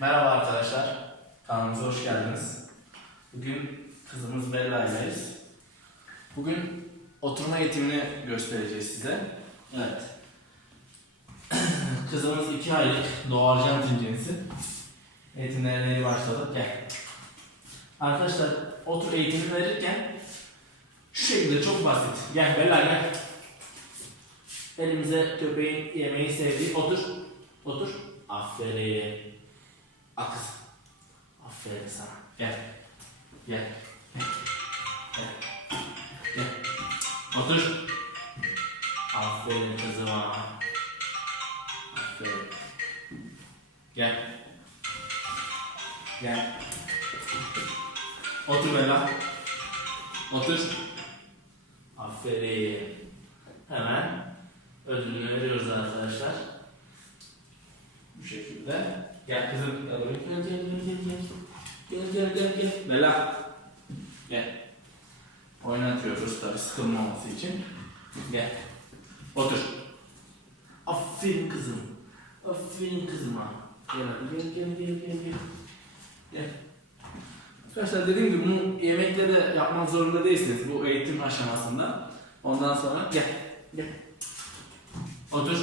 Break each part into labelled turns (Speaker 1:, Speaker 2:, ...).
Speaker 1: Merhaba arkadaşlar, kanalımıza hoş geldiniz. Bugün kızımız Bella ileyiz. Bugün oturma eğitimini göstereceğiz size. Evet. Kızımız 2 aylık Doğu Arjantin cinsi. Eğitimlerine başladık. Gel. Arkadaşlar otur eğitimi verirken şu şekilde çok basit. Gel Bella gel. Elimize köpeğin yemeği sevdiği otur. Otur. Aferin. Al kızım. Aferin sana. Gel. Gel. Gel. Otur. Aferin kızıma. Aferin. Gel. Gel. Otur Bella. Otur. Aferin. Hemen ödülünü veriyoruz arkadaşlar. Bu şekilde. Gel kızım. Gel buraya. Gel gel gel gel gel. Gel gel gel. Bela. Gel. Oynatıyoruz tabii sıkılmaması için. Gel. Otur. Aferin kızım. Aferin kızıma. Gel hadi gel gel gel gel gel. Gel. Arkadaşlar dediğim gibi bu yemekleri de yapmak zorunda değilsiniz bu eğitim aşamasında. Ondan sonra gel. Gel. Otur.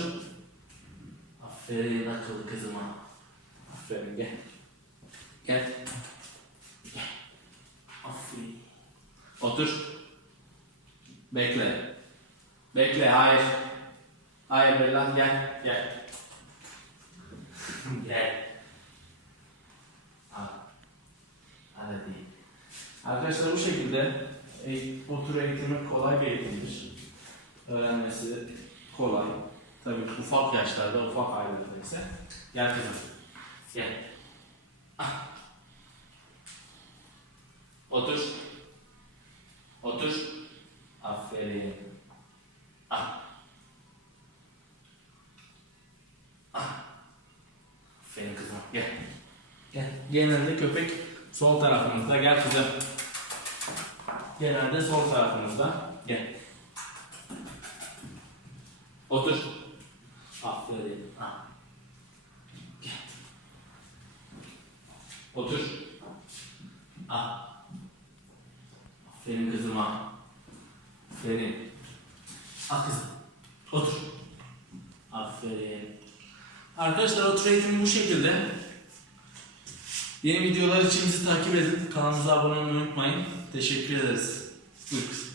Speaker 1: Aferin akıllı kızıma. Aferin gel. Gel. Gel. Aferin. Otur. Bekle. Bekle hayır. Hayır Bella gel. Gel. gel. Al. Hadi. Arkadaşlar bu şekilde e, otur eğitimi kolay bir eğitimdir. Öğrenmesi kolay. Tabii ufak yaşlarda, ufak ailede ise. Gel kızım. Gel. Ah. Otur. Otur. Aferin. Ah. Ah. Aferin kızım. Gel. Gel. Genelde köpek sol tarafımızda. Gel kızım. Genelde sol tarafımızda. Gel. Otur. Aferin. Ha. Otur. Ah. Aferin kızıma. Aferin. Ah kızım. Otur. Aferin. Arkadaşlar otur eğitimi bu şekilde. Yeni videolar için bizi takip edin. Kanalımıza abone olmayı unutmayın. Teşekkür ederiz. Buyur kızım.